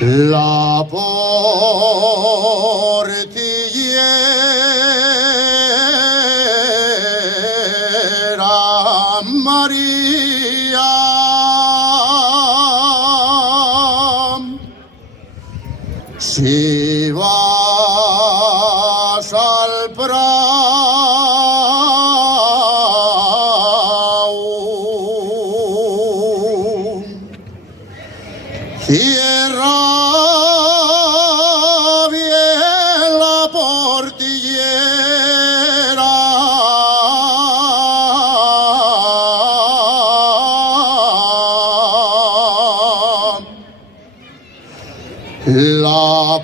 La portillera María si vas al prau cierra bien la portillera la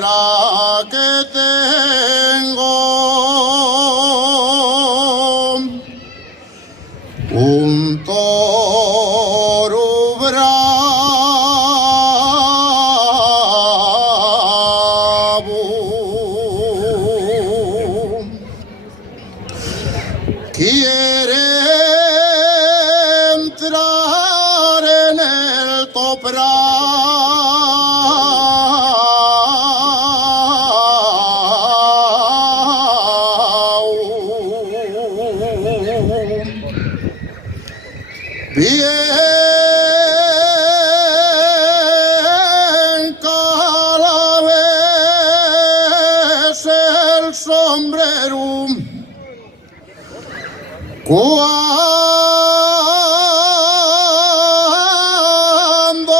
portillera que tengo un toro bravo quiere entrar en el toprao. Bien calabés el sombrero cuando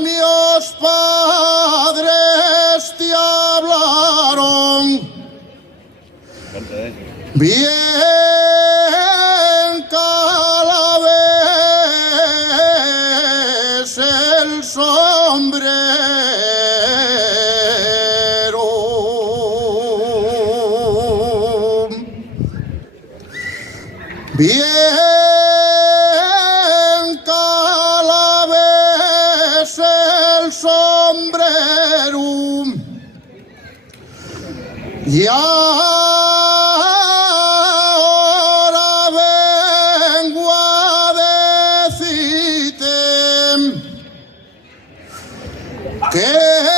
mis padres te hablaron bien calabés el sombrero bien calabés el sombrero y ahora vengo a decirte que